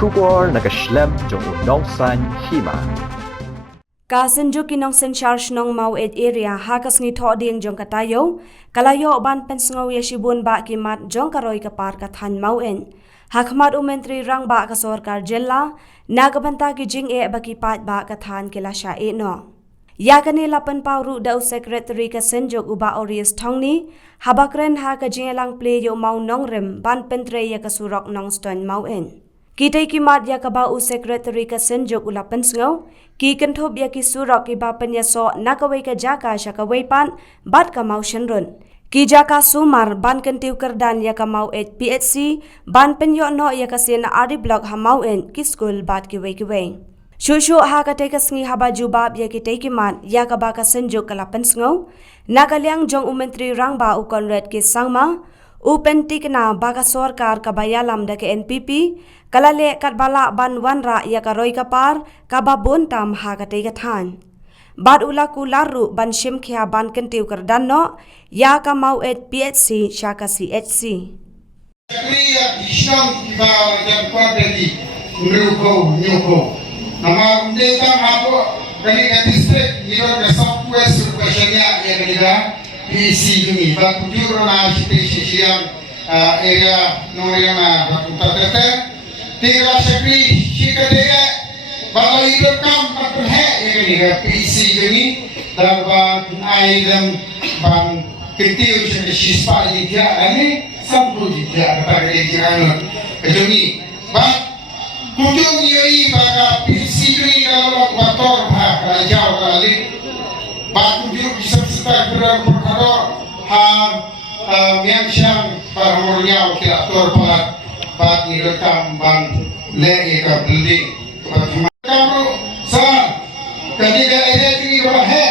Shubor nakaslem jong unongsan Hima. Ka Synjuk kinong St. Charles nong Mau area hakas ni tho ding jong katayo kalayo ban Pynsngew ya Shibun ba Khmat jong karoi kapar kathan Mau en Khmat Myntri Rangbah ka sarkar jilla nagabanta ki jing e baki pat ba kathan kilasha e no ya kanila panpauru dau secretary ka Synjuk uba Orius thongni habakren ha ka jingelang play yo Mau nongrem ban pentre ya ka surok nong ston Mau en Kitai Khmat ya kaba u secretary ka Synjuk ula Pynsngew ki Kynthup ya ki surok ki ba penyaso nakawai ka jaka syakawai pan bat ka Mau shenrun ki jaka sumar ban kentiu kerdan ya ka Mau PHC ban penyo no ya ka C&Rd block ha Mau en ki school bat ki wei Shushu ha ka teka sngi haba jubab ya ki tai Khmat ya ka ba ka Synjuk kala Pynsngew nakaliang jong Myntri Rangbah u Conrad ki sangma Upentik na baka sarkar kabayalam da ke NPP kalale katbala ban wanra ya karoi kapar kababon tam ha katay kathan. Bad ula kularu ban shimkhya ban kentiu kerdan no ya ka Mau PHC syaka CHC. Kriya isang iba yang kuadati nyuko. Nama undang hapo kali ka district niro ka southwest rupasanya ya kanila PC ini, bak kujur na siyang area nungaya na bakutarte, tinggal sekri sikadaya, bakal hidup kam perhe ya PC ini, dan bang aidam bang ketiu sispa dia ini sampul dia kata dia anu, jadi bang kujur ini bak PC ini kalau motor bah jauh kali. Batu juru bisa berperkara yang siang parmurnya tidak terpalat bat direkam ban le ke building kamu san tadi daerah ini bahe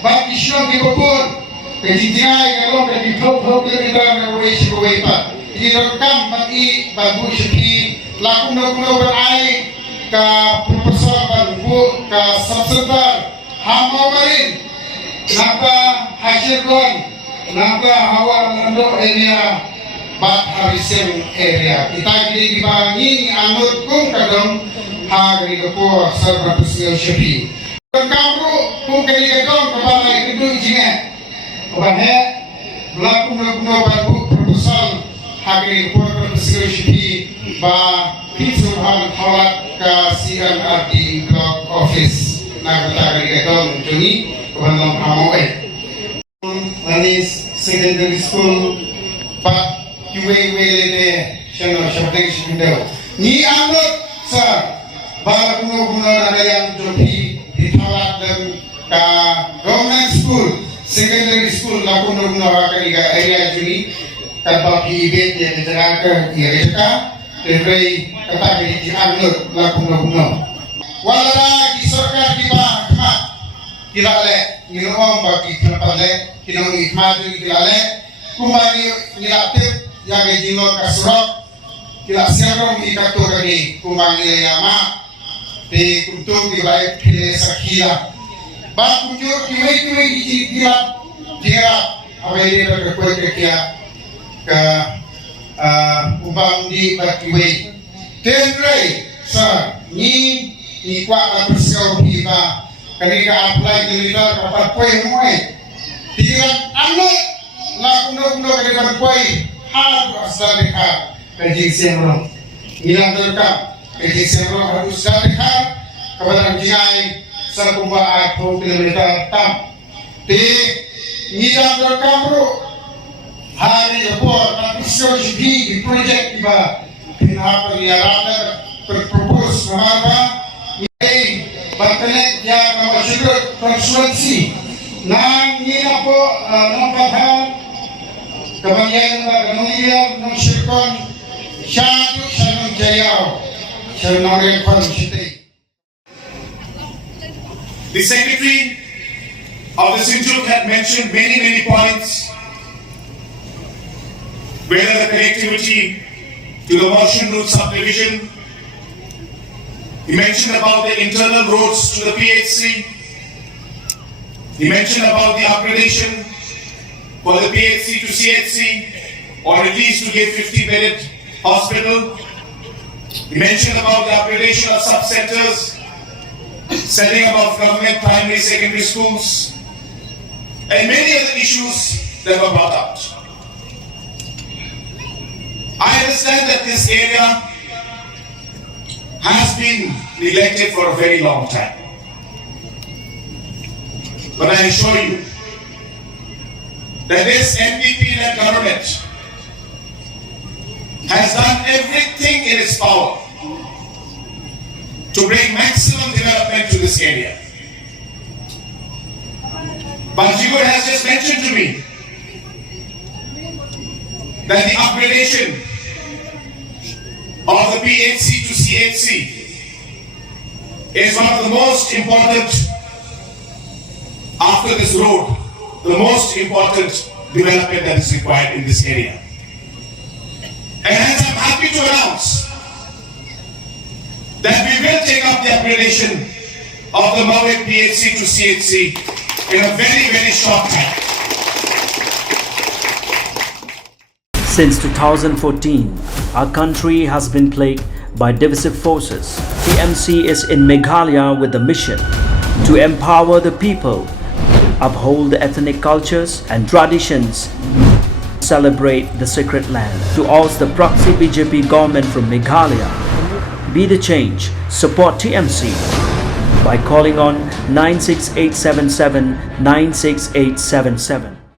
bat isyong di bopun kejadian kalau dari top dari dalam Malaysia kuipa direkam bagi babu sepi laku nak berai ke proposal baru ke subsequent Hama marin Napa hasil kon, napa hawa lando area, bat harisem area. Kita jadi dibangi anut kung kadang hari kepo serba Pynsngew sepi. Kamu kung kali kadang kebalai kedua jingat, kebalai laku baru proposal hari kepo Pynsngew sepi ba Kynthup halat ke C&Rd block office. Nak kata kali kadang juni. Bandang Hamawai Manis secondary school Pak Yuwei Welede Shano Shabdeng Shibun Ni anut Sir Bala guna ada yang jopi ditawat dan ka government school secondary school laku guna wakari ka area juni tanpa event yang dijalankan di Amerika terkait kata di anut laku guna walau di sarkar di Khmat kilale nginom bagi tempatnya kinong Khmat kilale kumari nilapit yang jino kasurok kila serong ikato kani kumari yama di kuntung di baik kile sakila ba kunjur kiwe gila dia apa ini berkuat kekia ke ubang di bakiwe tenre sa ni kwa Pynsngew Hima kanika apply dilitar kapat poy moy tiran anut lakuno kanika poy hard asal dekha kajing C&Rd ilang terkap kajing C&Rd harus dekha kepada jingai sarkumba 8 kilometer tam di ilang terkap bro hari report Pynsngew di project tiba pinapa dia rata berpropose nama Bagaimana dia memasuki konsultasi nang ini apa nampakkan kebanyakan kemudian mensyirkan syadu syanu jaya syanu rekon syiti. The secretary of the Synjuk had mentioned many points, whether the connectivity to the Motion Road subdivision. He mentioned about the internal roads to the PHC. He mentioned about the upgradation for the PHC to CHC, or at least to get 50-bedded hospital. He mentioned about the upgradation of sub-centers, setting up of government primary, secondary schools, and many other issues that were brought out. I understand that this area has been neglected for a very long time. But I assure you that this NPP-led government has done everything in its power to bring maximum development to this area. But Shibun has just mentioned to me that the upgradation of the PHC to CHC is one of the most important, after this road, the most important development that is required in this area. And hence I'm happy to announce that we will take up the upgradation of the Mawid PHC to CHC in a very, very short time. Since 2014, our country has been plagued by divisive forces. TMC is in Meghalaya with the mission to empower the people, uphold the ethnic cultures and traditions, celebrate the sacred land. To oust the proxy BJP government from Meghalaya, be the change, support TMC by calling on 96877 96877.